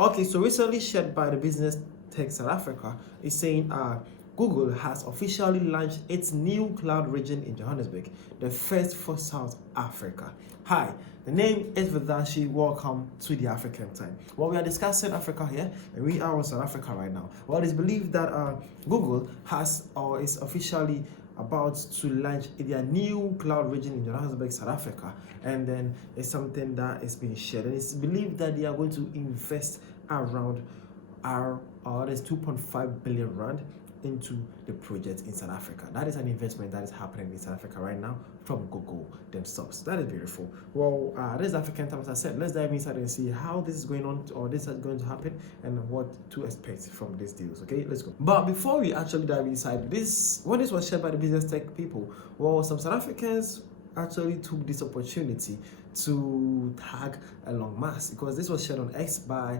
Okay, so recently shared by the Business Tech South Africa is saying Google has officially launched its new cloud region in Johannesburg, the first for South Africa. Hi, the name is Vidashi. Welcome to the African Time. Well, we are discussing Africa here, and we are in South Africa right now. Well, it's believed that Google has or is officially about to launch their new cloud region in Johannesburg, South Africa, and then it's something that is being shared, and it's believed that they are going to invest around that's 2.5 billion rand into the project in South Africa. That is an investment that is happening in South Africa right now from Google themselves. That is beautiful. Well, this is African Time, as I said. Let's dive inside and see how this is going on, or this is going to happen, and what to expect from these deals. Okay, let's go. But before we actually dive inside, when this was shared by the Business Tech people, well, some South Africans actually took this opportunity to tag Elon Musk, because this was shared on X by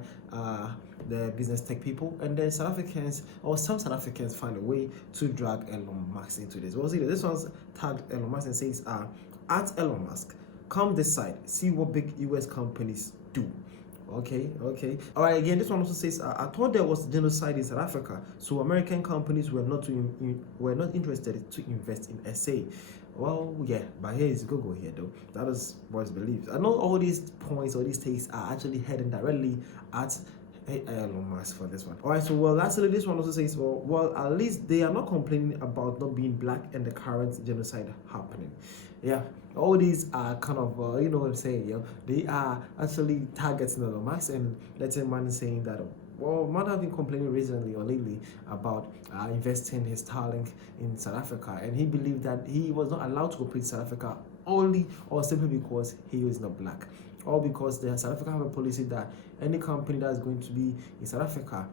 the Business Tech people, and then South Africans, or some South Africans, find a way to drag Elon Musk into this. Well, see, this one's tagged Elon Musk and says, at Elon Musk, come this side, see what big US companies do. Okay. All right. Again, this one also says, I thought there was genocide in South Africa, so American companies were not interested to invest in SA. Well, yeah, but here is Google here, though. That is what's believed. I know all these points or these takes are actually heading directly at Elon Musk for this one. All right, so well, lastly, this one also says, well, at least they are not complaining about not being black and the current genocide happening. Yeah, all these are kind of, you know what I'm saying, they are actually targeting Elon Musk, and let's say man saying that, well, man have been complaining recently or lately about investing his Starlink in South Africa, and he believed that he was not allowed to operate South Africa only or simply because he is not black, or because the South Africa have a policy that any company that is going to be in South Africa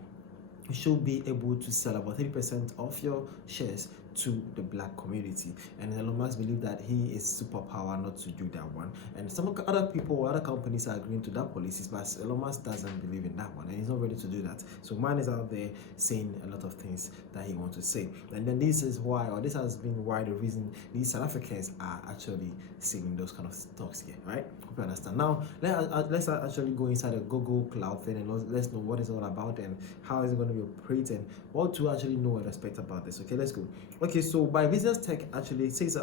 should be able to sell about 30% of your shares to the black community. And Elon Musk believe that he is superpower not to do that one, and some other people or other companies are agreeing to that policies, but Elon Musk doesn't believe in that one, and he's not ready to do that. So man is out there saying a lot of things that he wants to say, and then this has been why the reason these South Africans are actually saying those kind of talks here, right? Hope you understand. Now let's actually go inside the Google Cloud thing, and let's know what it's all about and how is it going to be operating, what to actually know and expect about this. Okay, let's go. Okay, so by Business Tech, actually it says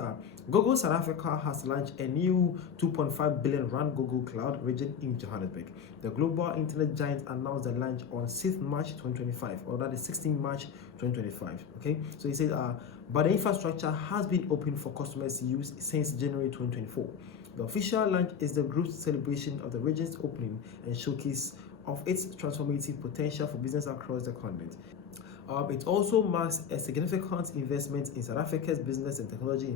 Google South Africa has launched a new 2.5 billion rand Google Cloud region in Johannesburg. The global internet giant announced the launch on 6th March 2025, or that is 16 March 2025. Okay, so it says but the infrastructure has been open for customers' use since January 2024. The official launch is the group's celebration of the region's opening and showcase of its transformative potential for business across the continent. It also marks a significant investment in South Africa's business and technology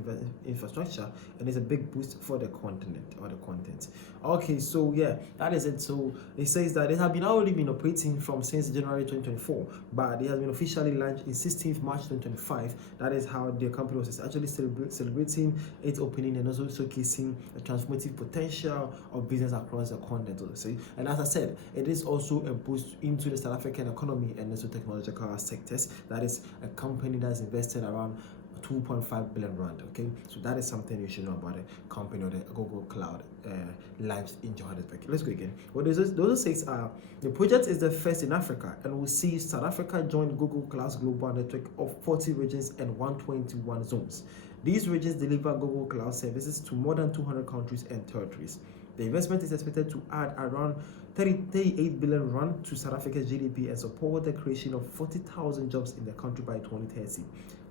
infrastructure, and is a big boost for the continent or the content. Okay, so yeah, that is it. So it says that it has already been operating since January 2024, but it has been officially launched in 16th March 2025. That is how the company was actually celebrating its opening, and also showcasing the transformative potential of business across the continent. See, and as I said, it is also a boost into the South African economy and also technological sector. That is a company that's invested around 2.5 billion rand. Okay, so that is something you should know about the company or the Google Cloud launched in Johannesburg. Let's go again. What those says the project is the first in Africa, and will see South Africa join Google Cloud's global network of 40 regions and 121 zones. These regions deliver Google Cloud services to more than 200 countries and territories. The investment is expected to add around 38 billion rand to South Africa's GDP and support the creation of 40,000 jobs in the country by 2030.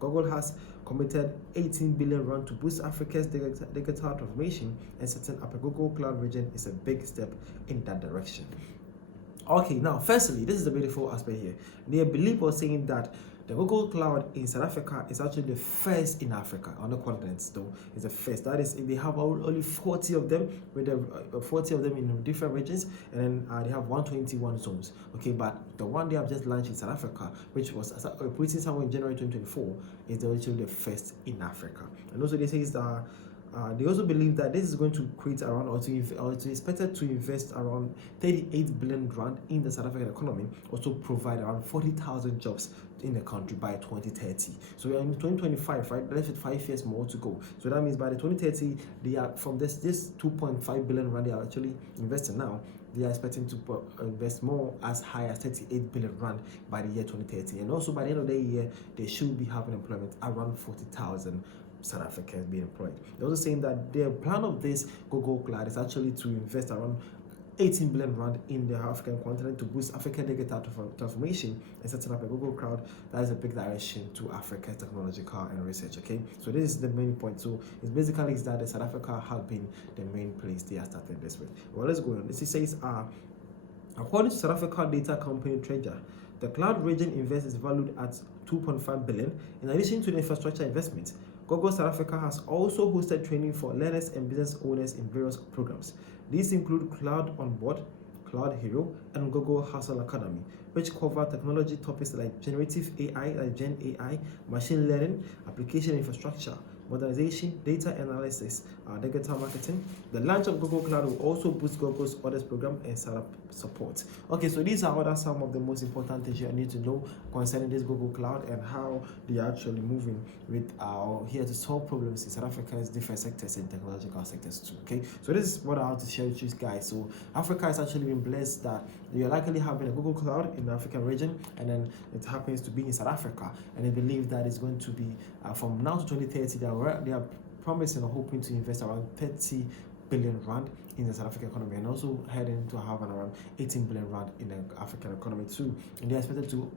Google has committed 18 billion rand to boost Africa's digital transformation, and setting up a Google Cloud region is a big step in that direction. Okay, now firstly, this is the beautiful aspect here. They believe or saying that the Google Cloud in South Africa is actually the first in Africa, on the continent though. It's the first. That is, they have only 40 of them, with 40 of them in different regions, and then they have 121 zones. Okay, but the one they have just launched in South Africa, which was operating somewhere in January 2024, is actually the first in Africa. And also they say that they also believe that this is going to create around, or to expected to invest around 38 billion rand in the South African economy, also provide around 40,000 jobs in the country by 2030. So we are in 2025, right? Less than 5 years more to go. So that means by the 2030, they are from this 2.5 billion rand they are actually investing now. they are expecting to invest more as high as 38 billion rand by the year 2030. And also by the end of the year, they should be having employment around 40,000 South Africans being employed. They're also saying that the plan of this Google Cloud is actually to invest around 18 billion rand in the African continent to boost African digital transformation and setting up a Google Cloud that is a big direction to Africa's technological and research. Okay, so this is the main point. So it's basically is that the South Africa has been the main place they are starting this with. Well, let's go on. This says according to South Africa data company Treasure, the cloud region invest is valued at 2.5 billion. In addition to the infrastructure investment, Google South Africa has also hosted training for learners and business owners in various programs. These include Cloud On Board, Cloud Hero, and Google Hustle Academy, which cover technology topics like generative AI, like Gen AI, machine learning, application infrastructure, modernization, data analysis, digital marketing. The launch of Google Cloud will also boost Google's orders program and startup support. Okay, so these are some of the most important things you need to know concerning this Google Cloud and how they are actually moving with here to solve problems in South Africa's different sectors and technological sectors too. Okay, so this is what I want to share with you guys. So Africa has actually been blessed that you're likely having a Google Cloud in the African region, and then it happens to be in South Africa, and they believe that it's going to be from now to 2030 they are promising or hoping to invest around 30 billion rand in the South African economy, and also heading to have around 18 billion rand in the African economy too. And they're expected to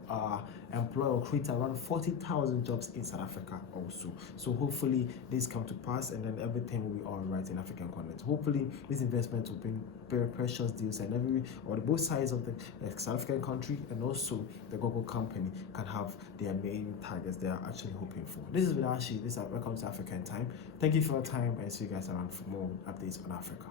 employ or create around 40,000 jobs in South Africa also. So hopefully this come to pass, and then everything will be all right in African continent. Hopefully this investment will bring very precious deals, and both sides of the South African country and also the Google company can have their main targets they are actually hoping for. This is Vidashi. This is Welcome to African Time. Thank you for your time, and see you guys around for more updates on Africa.